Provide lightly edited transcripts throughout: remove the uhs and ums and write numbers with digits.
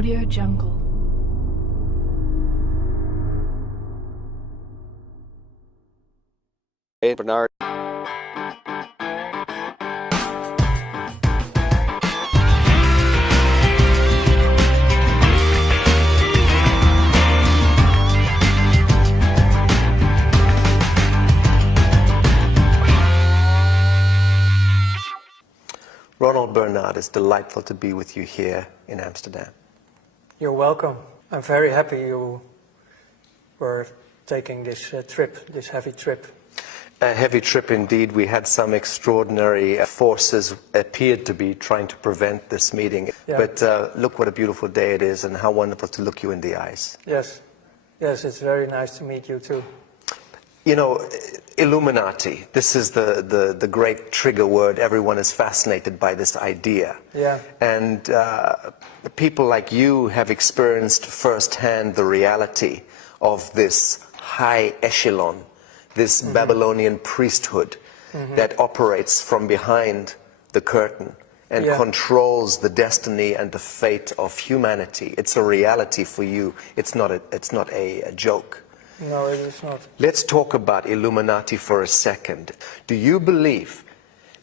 Audio Jungle. Hey, Bernard. Ronald Bernard, it's delightful to be with you here in Amsterdam. You're welcome. I'm very happy you were taking this trip, this heavy trip. A heavy trip indeed. We had some extraordinary forces appeared to be trying to prevent this meeting. Yeah. But look what a beautiful day it is and how wonderful to look you in the eyes. Yes, yes, it's very nice to meet you too. You know, Illuminati, this is the great trigger word. Everyone is fascinated by this idea. Yeah. And people like you have experienced firsthand the reality of this high echelon, this Babylonian priesthood that operates from behind the curtain and controls the destiny and the fate of humanity. It's a reality for you. It's not a joke. No, it is not. Let's talk about Illuminati for a second. Do you believe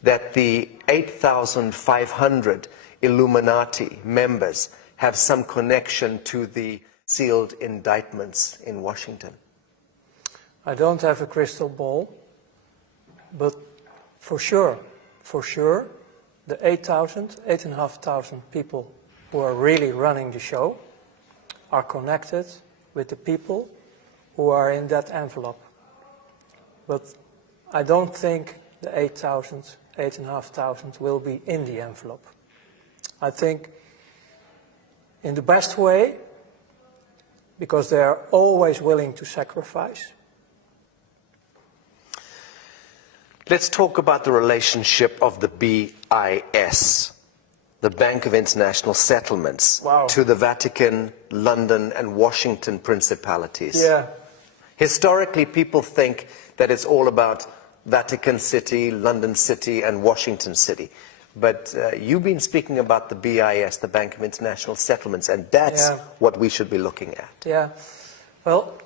that the 8,500 Illuminati members have some connection to the sealed indictments in Washington? I don't have a crystal ball, but for sure, the 8,500 people who are really running the show are connected with the people who are in that envelope. But I don't think the 8,500 will be in the envelope. I think in the best way, because they are always willing to sacrifice. Let's talk about the relationship of the BIS, the Bank of International Settlements, to the Vatican, London, and Washington principalities. Yeah. Historically, people think that it's all about Vatican City, London City, and Washington City. But you've been speaking about the BIS, the Bank of International Settlements, and that's what we should be looking at. Yeah. Well,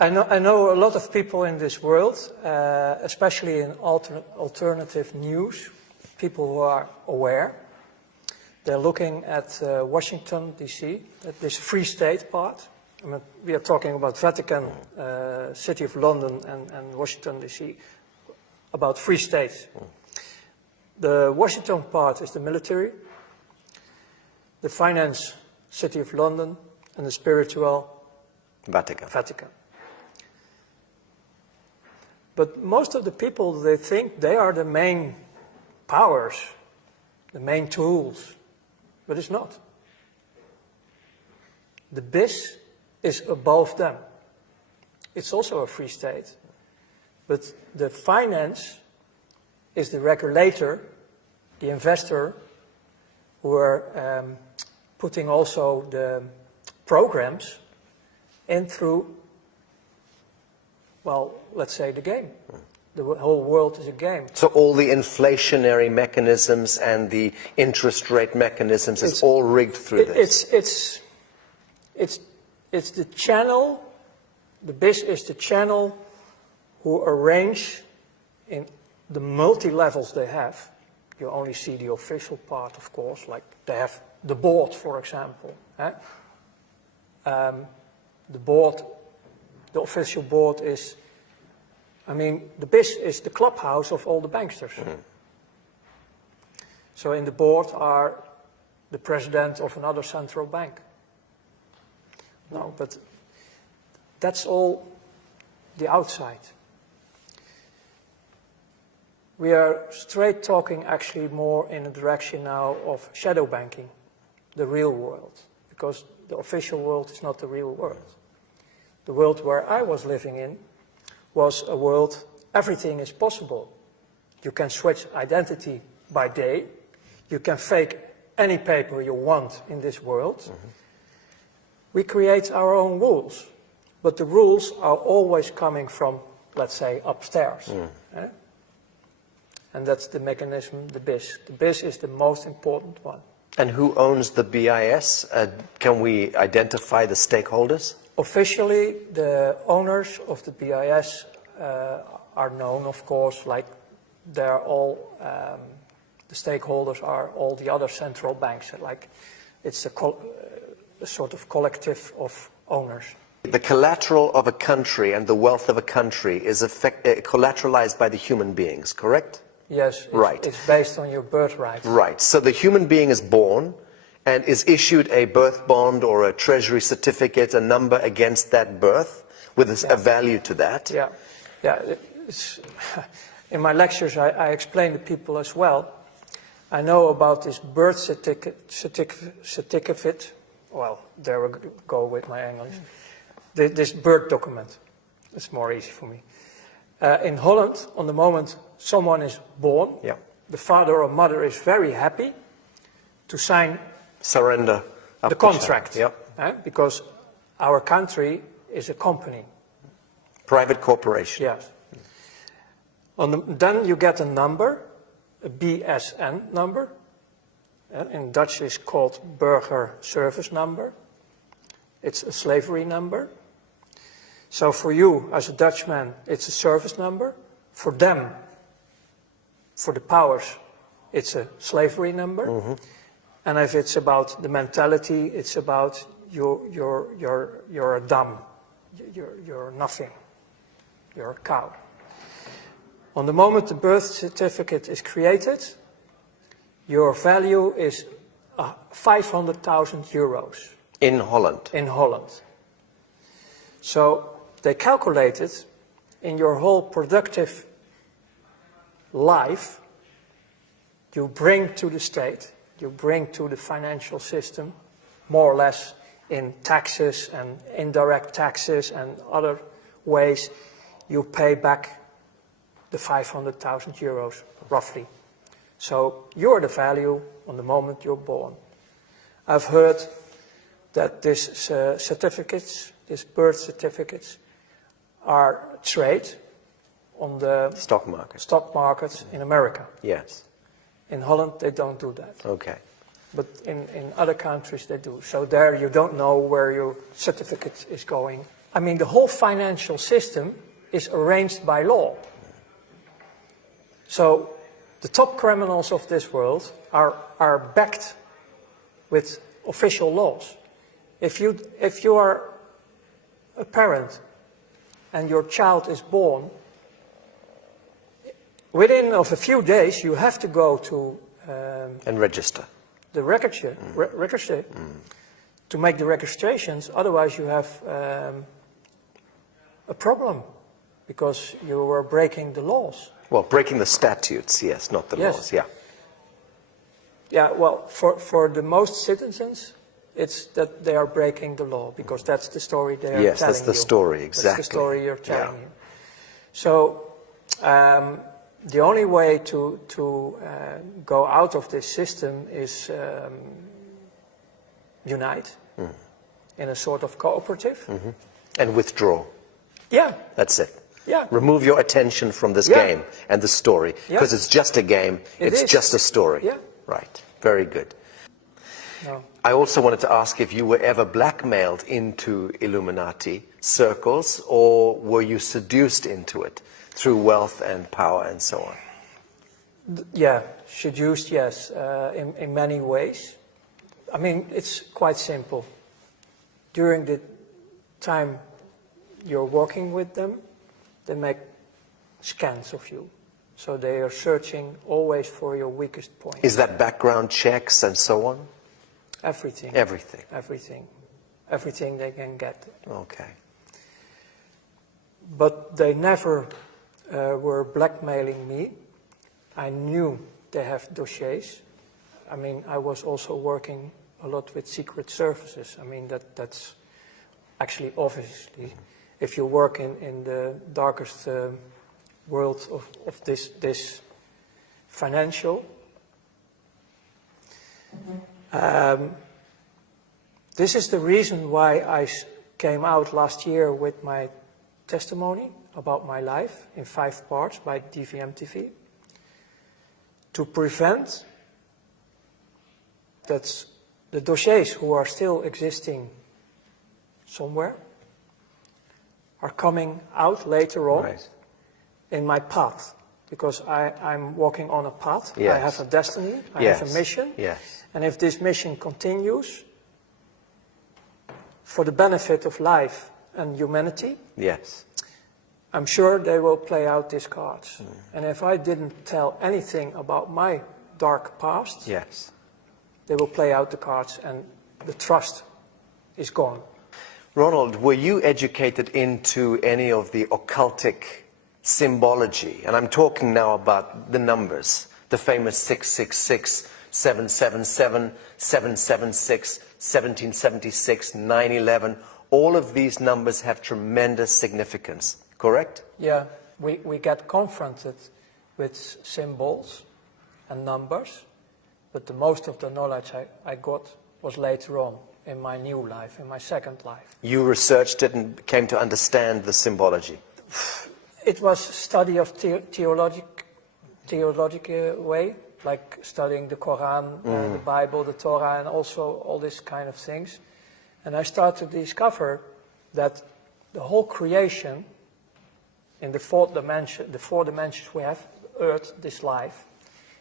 I know a lot of people in this world, especially in alternative news, people who are aware. They're looking at Washington, D.C., at this Free State part. I mean, we are talking about Vatican, City of London and Washington, D.C., about free states. The Washington part is the military, the finance, City of London, and the spiritual, Vatican. But most of the people, they think they are the main powers, the main tools, but it's not. The BIS is above them. It's also a free state, but the finance is the regulator, the investor, who are putting also the programs in through, well, let's say the game. The whole world is a game. So all the inflationary mechanisms and the interest rate mechanisms is all rigged through this. It's the channel, the BIS is the channel who arrange in the multi-levels they have. You only see the official part, of course, like they have the board, for example. The board, the official board is, I mean, the BIS is the clubhouse of all the banksters. So in the board are the president of another central bank. No, but that's all the outside. We are straight talking actually more in a direction now of shadow banking, the real world, because the official world is not the real world. The world where I was living in was a world, everything is possible. You can switch identity by day, you can fake any paper you want in this world. We create our own rules, but the rules are always coming from, let's say, upstairs. And that's the mechanism, the BIS. The BIS is the most important one. And who owns the BIS? Can we identify the stakeholders? Officially, the owners of the BIS are known, of course, like they're all, the stakeholders are all the other central banks, like it's a sort of collective of owners. The collateral of a country and the wealth of a country is collateralized by the human beings, correct? Yes, right. It's based on your birthright. Right, so the human being is born and is issued a birth bond or a treasury certificate, a number against that birth with a value to that. Yeah, yeah. In my lectures, I explain to people as well. I know about this birth certificate. Well, there we go with my English. This birth document. It's more easy for me. In Holland, on the moment someone is born, the father or mother is very happy to sign surrender the contract, because our country is a company. Private corporation. Yes. Then you get a number, a BSN number. In Dutch it's called Burger Service Number. It's a slavery number. So for you, as a Dutchman, it's a service number. For them, for the powers, it's a slavery number. Mm-hmm. And if it's about the mentality, it's about you're a dumb, you're nothing, you're a cow. On the moment the birth certificate is created, your value is 500,000 euros. In Holland? In Holland. So they calculated in your whole productive life, you bring to the state, you bring to the financial system, more or less in taxes and indirect taxes and other ways, you pay back the 500,000 euros, roughly. So you're the value on the moment you're born. I've heard that these certificates, these birth certificates, are traded on the stock market in America. Yes. In Holland, they don't do that. Okay. But in other countries, they do. So there you don't know where your certificate is going. I mean, the whole financial system is arranged by law. So the top criminals of this world are backed with official laws. If you are a parent and your child is born, within of a few days you have to go to and register the register to make the registrations. Otherwise, you have a problem because you are breaking the laws. Well, breaking the statutes, yes, not the laws. Yeah. Yeah. Well, for the most citizens, it's that they are breaking the law because that's the story they are telling you. Yes, that's the story, exactly. That's the story you're telling you. So the only way to go out of this system is unite in a sort of cooperative. Mm-hmm. And withdraw. Yeah. That's it. Yeah. Remove your attention from this game and the story, because it's just a game, it's just a story. Yeah. Right. Very good. No. I also wanted to ask if you were ever blackmailed into Illuminati circles, or were you seduced into it through wealth and power and so on? Yeah, seduced, yes, in many ways. I mean, it's quite simple. During the time you're working with them, they make scans of you. So they are searching always for your weakest point. Is that background checks and so on? Everything. Everything. Everything. Everything they can get. Okay. But they never were blackmailing me. I knew they have dossiers. I mean, I was also working a lot with secret services. I mean, that's actually obviously, if you work in the darkest world of this financial, this is the reason why I came out last year with my testimony about my life in 5 parts by DVM TV, to prevent that the dossiers who are still existing somewhere are coming out later on Right. in my path, because I'm walking on a path. Yes. I have a destiny, I Yes. have a mission, Yes. and if this mission continues for the benefit of life and humanity, Yes. I'm sure they will play out these cards. And if I didn't tell anything about my dark past, Yes. they will play out the cards and the trust is gone. Ronald, were you educated into any of the occultic symbology? And I'm talking now about the numbers, the famous 666, 777, 776, 1776, 9/11. All of these numbers have tremendous significance, correct? Yeah, we get confronted with symbols and numbers, but the most of the knowledge I got was later on in my new life, in my second life. You researched it and came to understand the symbology. It was study of theological way, like studying the Quran, the Bible, the Torah, and also all these kind of things. And I started to discover that the whole creation in the four dimensions we have, Earth, this life,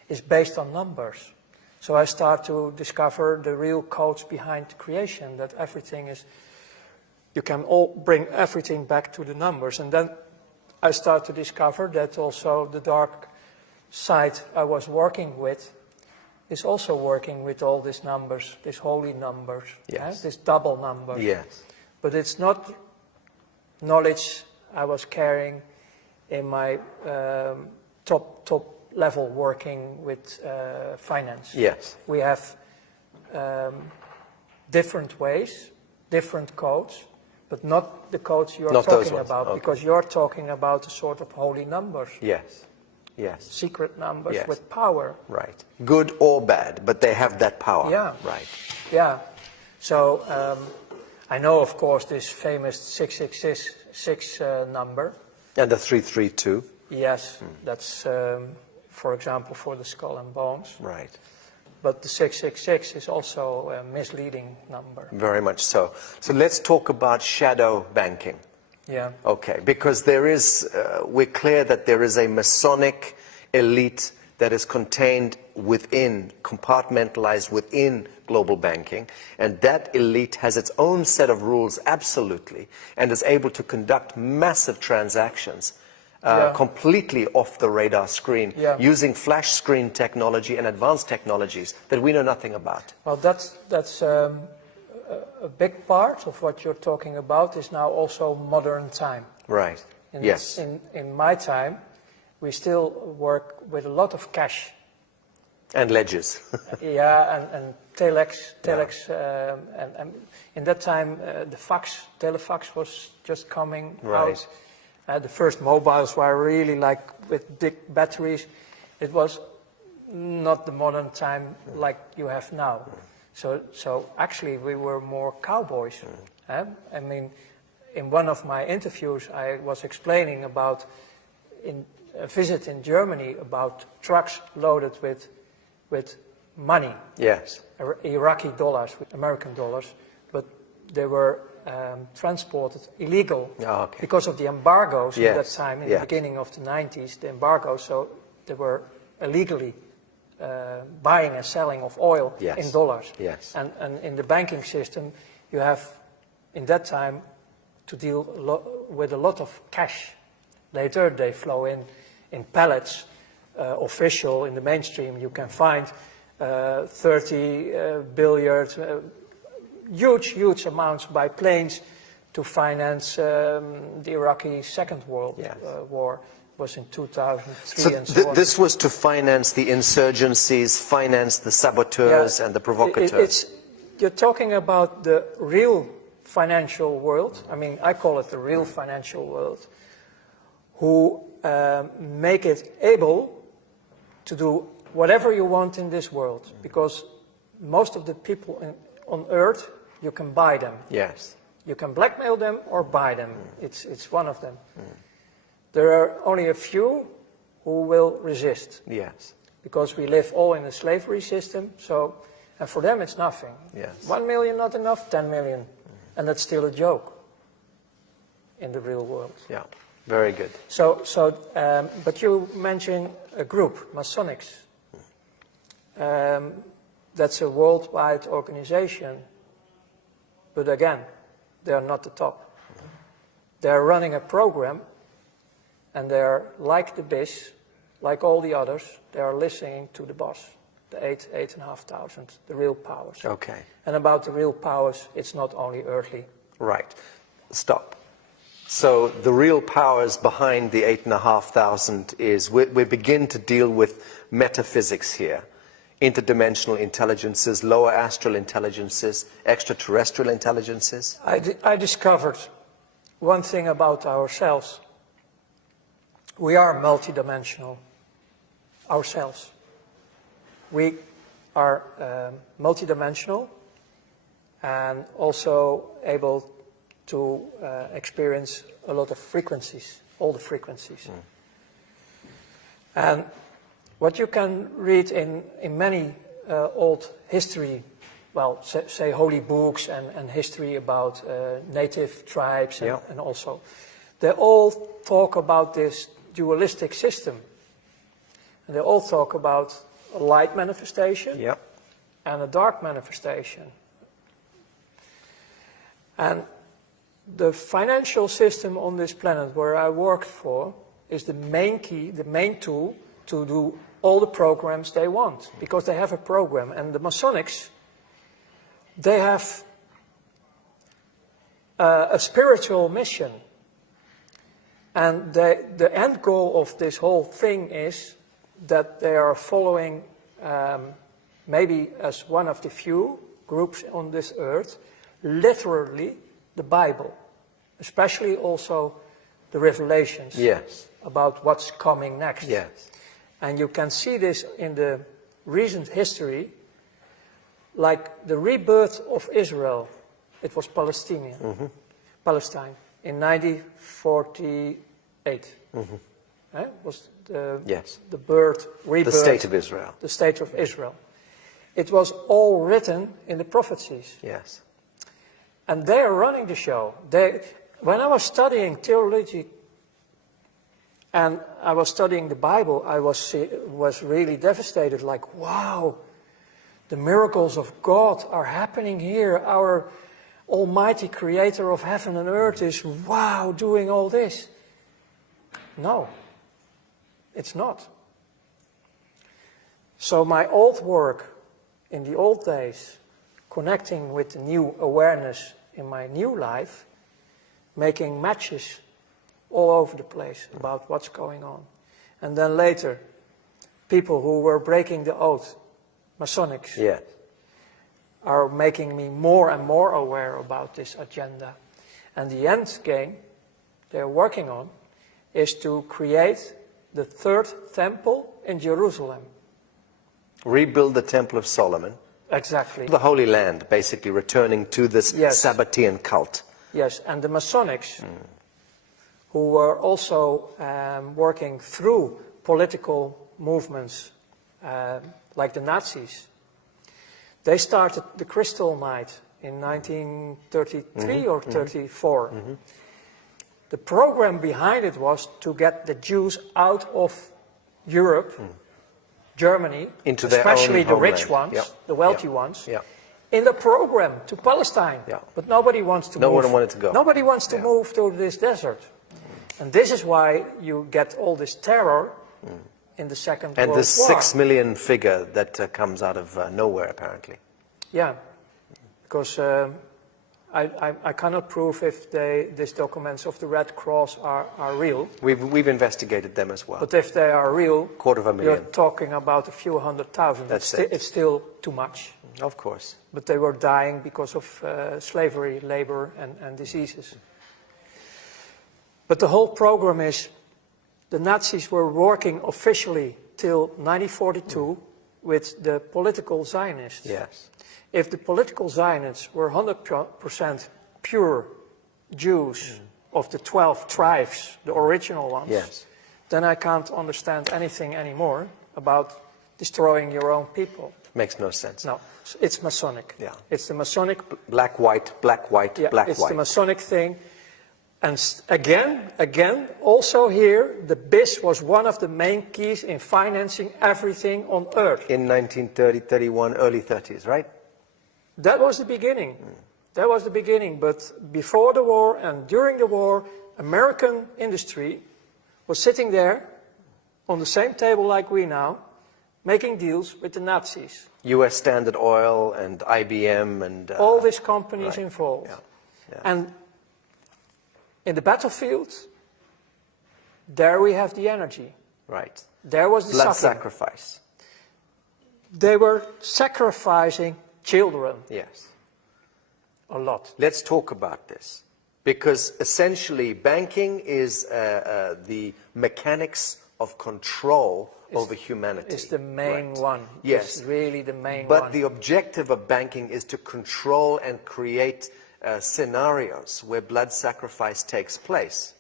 is based on numbers. So I start to discover the real codes behind creation, that everything is, you can all bring everything back to the numbers. And then I start to discover that also the dark side I was working with is also working with all these numbers, these holy numbers, Yes. these double numbers. Yes. But it's not knowledge I was carrying in my top level working with finance. Yes. We have different ways, different codes, but not the codes you're Not those talking ones, about, okay. because you're talking about a sort of holy numbers, Yes. Yes. secret numbers Yes. with power. Right. Good or bad, but they have that power. Yeah. Right. Yeah. So I know, of course, this famous 666 number. And the 332. Yes, that's, for example, for the skull and bones. Right. But the 666 is also a misleading number. Very much so. So let's talk about shadow banking. Yeah. Okay, because there is, we're clear that there is a Masonic elite that is contained within, compartmentalized within global banking, and that elite has its own set of rules, absolutely, and is able to conduct massive transactions completely off the radar screen, using flash screen technology and advanced technologies that we know nothing about. Well, that's a big part of what you're talking about is now also modern time. Right. Yes. In my time, we still work with a lot of cash. And ledgers. Yeah, and telex, and in that time the telefax was just coming Right. out. The first mobiles were really like with big batteries. It was not the modern time like you have now. So actually we were more cowboys. I mean, in one of my interviews I was explaining about a visit in Germany about trucks loaded with money. Yes. Iraqi dollars, with American dollars, but they were transported illegal because of the embargoes at that time, in the beginning of the 90s, the embargoes, so they were illegally buying and selling of oil in dollars. Yes. And in the banking system, you have, in that time, to deal with a lot of cash. Later, they flow in pallets, official, in the mainstream, you can find 30 billion, huge amounts by planes to finance the Iraqi Second World War. Was in 2003 and so on. This was to finance the insurgencies, finance the saboteurs and the provocateurs. You're talking about the real financial world. I mean, I call it the real financial world, who make it able to do whatever you want in this world, because most of the people on Earth, you can buy them. Yes. You can blackmail them or buy them. It's one of them. There are only a few who will resist. Yes. Because we live all in a slavery system, so And for them it's nothing. Yes. 1 million not enough, 10 million. And that's still a joke in the real world. Yeah, very good. But you mentioned a group, Masonics. That's a worldwide organization. But again, they are not the top. They're running a program, and they're like the BIS, like all the others, they are listening to the boss, the 8,500, the real powers. Okay. And about the real powers, it's not only earthly. Right. Stop. So the real powers behind the 8,500 is, we begin to deal with metaphysics here. Interdimensional intelligences, lower astral intelligences, extraterrestrial intelligences. I discovered one thing about ourselves. We are multidimensional, ourselves. We are multidimensional and also able to experience a lot of frequencies, all the frequencies. And what you can read in many old history, well, say holy books and history about native tribes and also, they all talk about this dualistic system. And they all talk about a light manifestation and a dark manifestation. And the financial system on this planet where I work for is the main key, the main tool to do all the programs they want, because they have a program. And the Masonics, they have a spiritual mission. And the end goal of this whole thing is that they are following, maybe as one of the few groups on this earth, literally the Bible, especially also the Revelations about what's coming next. And you can see this in the recent history, like the rebirth of Israel. It was Palestine in 1948. Was the rebirth, the state of Israel. The state of Israel. It was all written in the prophecies. And they are running the show. When I was studying theology and I was studying the Bible, I was really devastated, like, wow, the miracles of God are happening here. Our almighty creator of heaven and earth is, wow, doing all this. No, it's not. So my old work in the old days, connecting with the new awareness in my new life, making matches all over the place about what's going on. And then later, people who were breaking the oath, Masonics, are making me more and more aware about this agenda. And the end game they're working on is to create the third temple in Jerusalem. Rebuild the Temple of Solomon. Exactly. The Holy Land, basically returning to this Sabbatean cult. Yes, and the Masonics, who were also working through political movements like the Nazis, they started the Crystal Night in 1933 or 34. The program behind it was to get the Jews out of Europe, Germany, into their especially own the rich homeland. ones, the wealthy ones, in the program to Palestine. But nobody wants to move. No one wanted to go. Nobody wants to move to this desert. And this is why you get all this terror in the Second World War. And the 6 million figure that comes out of nowhere, apparently. Yeah, because I cannot prove if these documents of the Red Cross are real. We've investigated them as well. But if they are real, 250,000. you're talking about a few 100,000. That's it. It's still too much. Of course. But they were dying because of slavery, labor, and diseases. But the whole program is, the Nazis were working officially till 1942 with the political Zionists. If the political Zionists were 100% pure Jews of the 12 tribes, the original ones, then I can't understand anything anymore about destroying your own people. Makes no sense. No, it's Masonic. Yeah. It's the Masonic. Black, white, black, white, Yeah, black, it's white. the Masonic thing. And again, also here, the BIS was one of the main keys in financing everything on Earth. In 1930, 31, early 30s, right? That was the beginning. That was the beginning. But before the war and during the war, American industry was sitting there on the same table like we now, making deals with the Nazis. U.S. Standard Oil and IBM and... all these companies right. involved. Yeah. Yeah. And in the battlefield, there we have the energy. Right. There was the Blood suffering. sacrifice. They were sacrificing children Yes. a lot. Let's talk about this. Because essentially banking is the mechanics of control over humanity. It's the main Right. one. Yes. It's really the main But one. the objective of banking is to control and create scenarios where blood sacrifice takes place.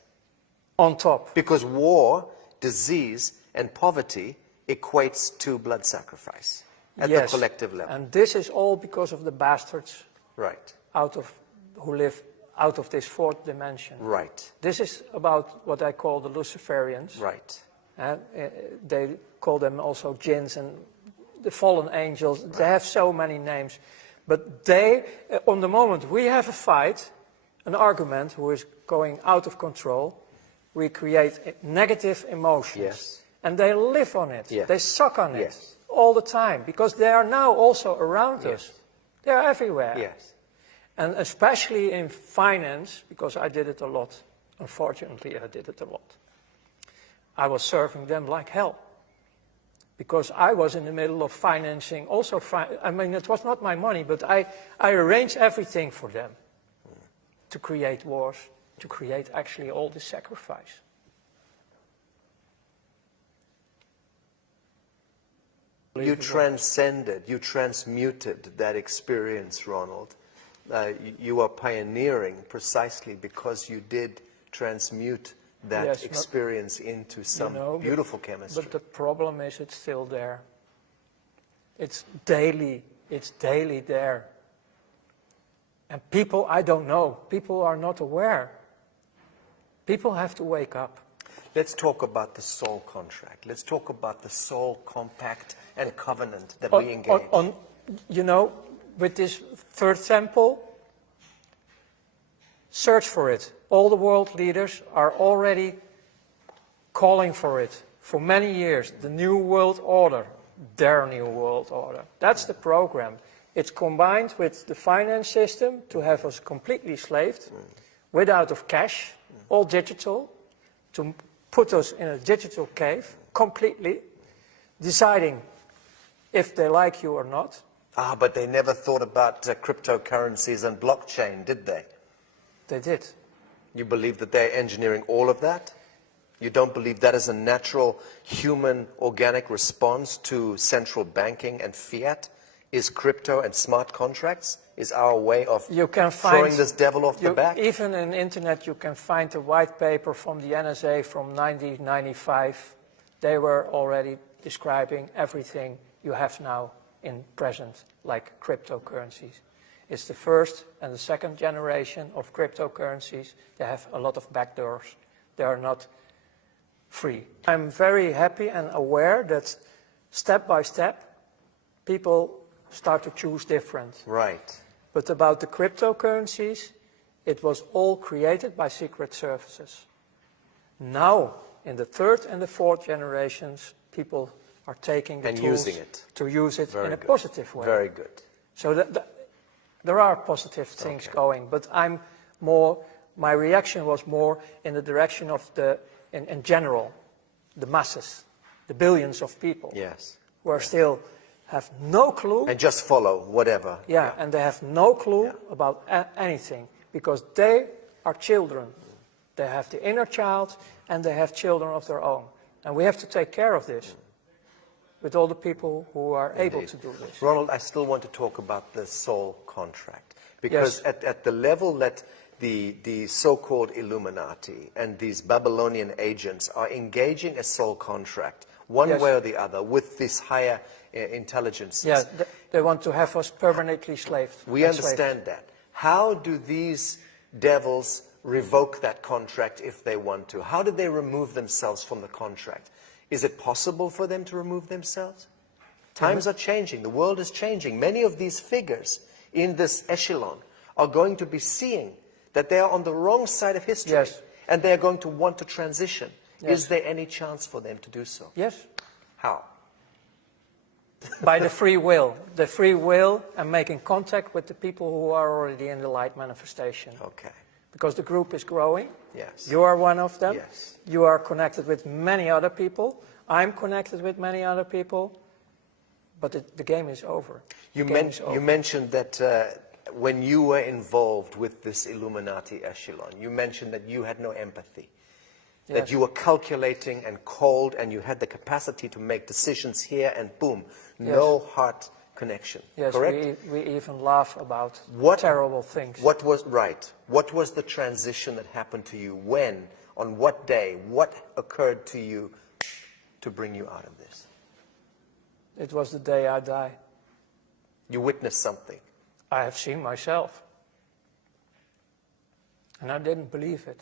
On top. Because war, disease, and poverty equates to blood sacrifice at the collective level. And this is all because of the bastards Right. who live out of this fourth dimension. Right. This is about what I call the Luciferians. Right. They call them also jinns and the fallen angels. They have so many names. But they, on the moment we have a fight, an argument who is going out of control, we create negative emotions. Yes. And they live on it. Yes. They suck on it Yes. all the time because they are now also around us. They are everywhere. Yes. And especially in finance, because I did it a lot. Unfortunately, I did it a lot. I was serving them like hell. Because I was in the middle of financing also, I mean, it was not my money, but I arranged everything for them to create wars, to create actually all this sacrifice. You transcended, you transmuted that experience, Ronald. You are pioneering precisely because you did transmute that experience into some beautiful chemistry. But the problem is it's still there. It's daily there. And people, I don't know, people are not aware. People have to wake up. Let's talk about the soul contract. Let's talk about the soul compact and covenant that we engage. You know, with this third temple, search for it. All the world leaders are already calling for it for many years. The New World Order, their New World Order. That's the program. It's combined with the finance system to have us completely slaved, without of cash, all digital, to put us in a digital cave, completely, deciding if they like you or not. Ah, but they never thought about cryptocurrencies and blockchain, did they? They did. You believe that they're engineering all of that? You don't believe that is a natural human organic response to central banking and fiat? Is crypto and smart contracts? Is our way of throwing this devil off the back? Even on the internet you can find a white paper from the NSA from 1995. They were already describing everything you have now in present, like cryptocurrencies. It's the first and the second generation of cryptocurrencies. They have a lot of backdoors. They are not free. I'm very happy and aware that step by step, people start to choose different. Right. But about the cryptocurrencies, it was all created by secret services. Now, in the third and the fourth generations, people are taking the and tools using it. to use it Very in a good. positive way. Very good. So there are positive things going, but my reaction was more in the direction of in general, the masses, the billions of people. Yes. Who are still have no clue. And just follow whatever. Yeah, and they have no clue about anything because they are children. They have the inner child and they have children of their own. And we have to take care of this with all the people who are able to do this. Ronald, I still want to talk about the soul contract. Because at the level that the so-called Illuminati and these Babylonian agents are engaging a soul contract one Yes. way or the other, with these higher intelligences. Yeah, they want to have us permanently enslaved. We understand that. How do these devils revoke that contract if they want to? How do they remove themselves from the contract? Is it possible for them to remove themselves? Times are changing. The world is changing. Many of these figures in this echelon are going to be seeing that they are on the wrong side of history. Yes. And they are going to want to transition. Yes. Is there any chance for them to do so? Yes, How? by the free will. The free will and making contact with the people who are already in the light manifestation. Okay. Because the group is growing. Yes. You are one of them. Yes. You are connected with many other people. I'm connected with many other people. But the game is over. You The game is mentioned that when you were involved with this Illuminati echelon, you mentioned that you had no empathy. That Yes. you were calculating and cold, and you had the capacity to make decisions here, and boom, no heart connection. Yes, correct? we even laugh about What- terrible things. What was right? What was the transition that happened to you? When? On what day? What occurred to you to bring you out of this? It was the day I died. You witnessed something. I have seen myself. And I didn't believe it.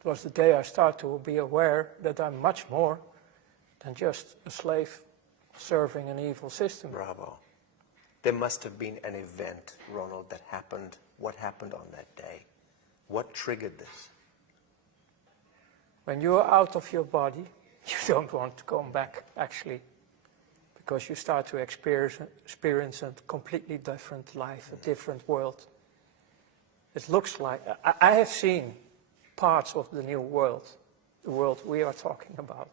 It was the day I started to be aware that I'm much more than just a slave serving an evil system. Bravo. There must have been an event, Ronald, that happened. What happened on that day? What triggered this? When you're out of your body, you don't want to come back, actually. Because you start to experience a completely different life, a different world. It looks like, I have seen parts of the new world, the world we are talking about,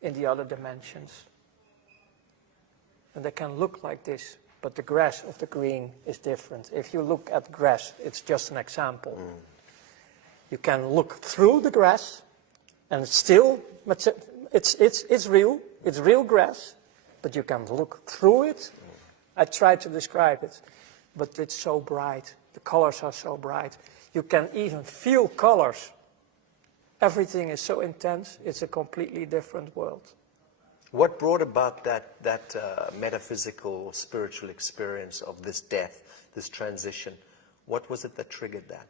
in the other dimensions. And they can look like this, but the grass of the green is different. If you look at grass, it's just an example. You can look through the grass, and it's still, it's real grass, but you can look through it. I tried to describe it, but it's so bright. The colors are so bright. You can even feel colors. Everything is so intense, it's a completely different world. What brought about that metaphysical, spiritual experience of this death, this transition? What was it that triggered that?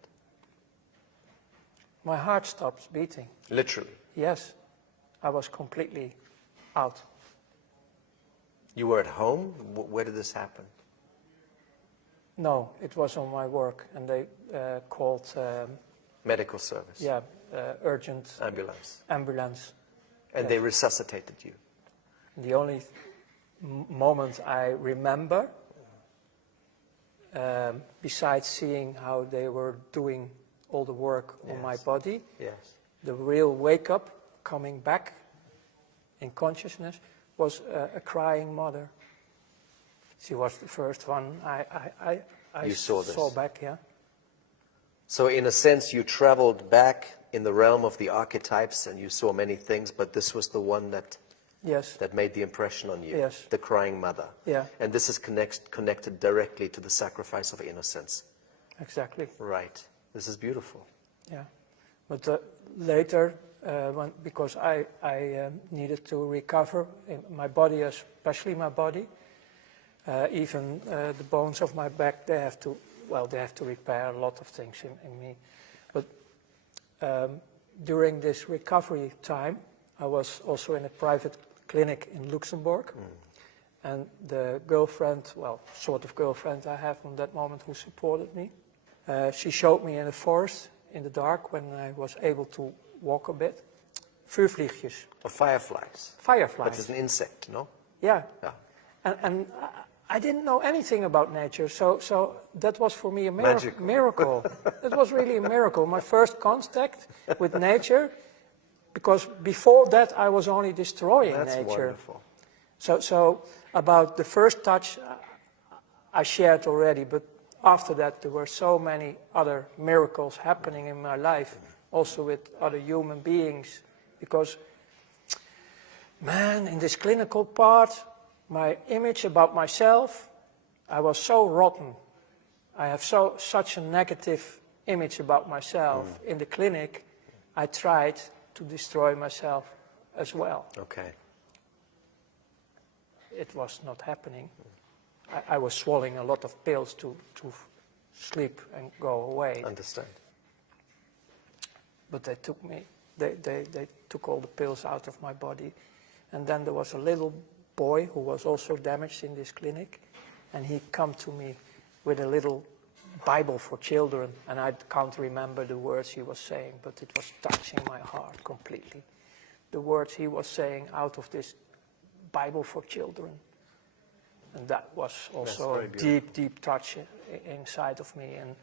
My heart stops beating. Literally. Yes, I was completely out. You were at home? Where did this happen? No, it was on my work, and they called, Medical service? urgent ambulance. And Yes. they resuscitated you? The only moment I remember, besides seeing how they were doing all the work on my body, Yes. the real wake-up, coming back in consciousness, was a crying mother. She was the first one I You saw this. saw back, yeah. So in a sense, you traveled back in the realm of the archetypes and you saw many things, but this was the one that Yes, made the impression on you. Yes. The crying mother. Yeah. And this is connected directly to the sacrifice of innocence. exactly, Right. This is beautiful. yeah. But later, because I needed to recover in my body, especially my body, even the bones of my back, they have to repair a lot of things in me. But during this recovery time, I was also in a private clinic in Luxembourg. And the girlfriend, well, sort of girlfriend I have on that moment who supported me, she showed me in the forest, in the dark, when I was able to walk a bit, vuurvliegjes. Or fireflies. Fireflies. But it's an insect, no? Yeah. Yeah. And I didn't know anything about nature, so that was for me a Magical. miracle. It was really a miracle. My first contact with nature, because before that I was only destroying That's nature. wonderful. So about the first touch I shared already, but after that there were so many other miracles happening in my life, also with other human beings, because, man, in this clinical part, my image about myself, I was so rotten. I have such a negative image about myself. In the clinic, I tried to destroy myself as well. Okay. It was not happening. I was swallowing a lot of pills to sleep and go away. Understand. But they took me, they took all the pills out of my body. And then there was a little boy who was also damaged in this clinic. And he come to me with a little Bible for children. And I can't remember the words he was saying, but it was touching my heart completely. The words he was saying out of this Bible for children. And that was also a deep, deep touch inside of me. And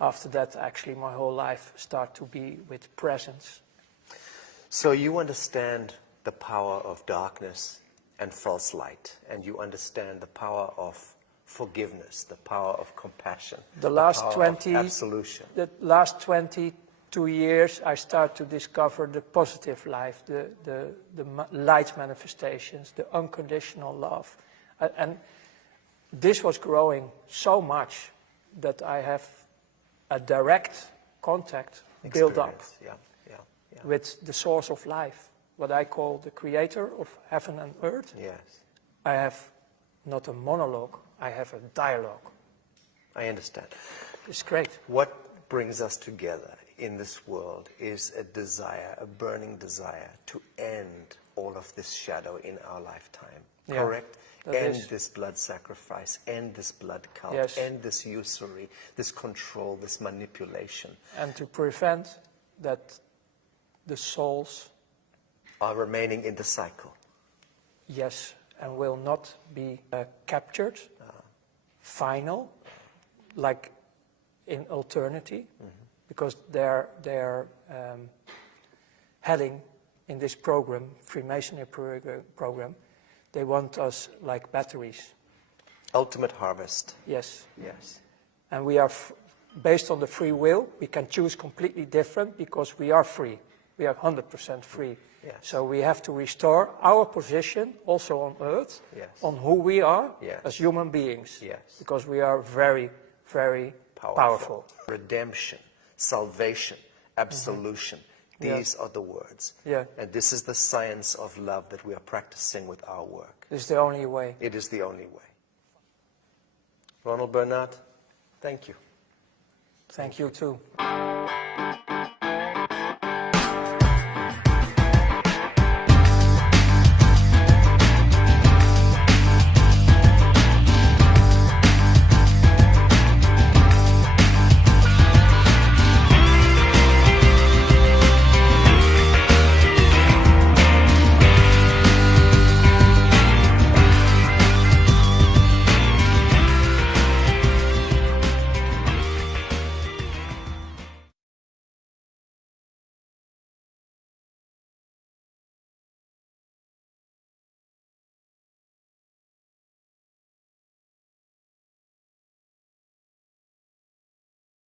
after that, actually, my whole life started to be with presence. So you understand the power of darkness and false light, and you understand the power of forgiveness, the power of compassion, The last power 20, of absolution. The last 22 years, I start to discover the positive life, the light manifestations, the unconditional love. And this was growing so much that I have a direct contact built up with the source of life, what I call the creator of heaven and earth. Yes. I have not a monologue, I have a dialogue. I understand. It's great. What brings us together in this world is a desire, a burning desire to end all of this shadow in our lifetime. Yeah, correct? that End is. this blood sacrifice, end this blood cult, Yes. end this usury, this control, this manipulation. And to prevent that the souls, Are remaining in the cycle. yes, and will not be captured, final, like in eternity, because they're heading in this program, Freemasonry program, they want us like batteries. Ultimate harvest. Yes. Yes. And we are, based on the free will, we can choose completely different because we are free. We are 100% free. Yes. So we have to restore our position also on earth, Yes. on who we are Yes. as human beings. Yes. Because we are very, very powerful. Redemption, salvation, absolution. These are the words. Yeah. And this is the science of love that we are practicing with our work. This is the only way. It is the only way. Ronald Bernard, thank you. Thank you too.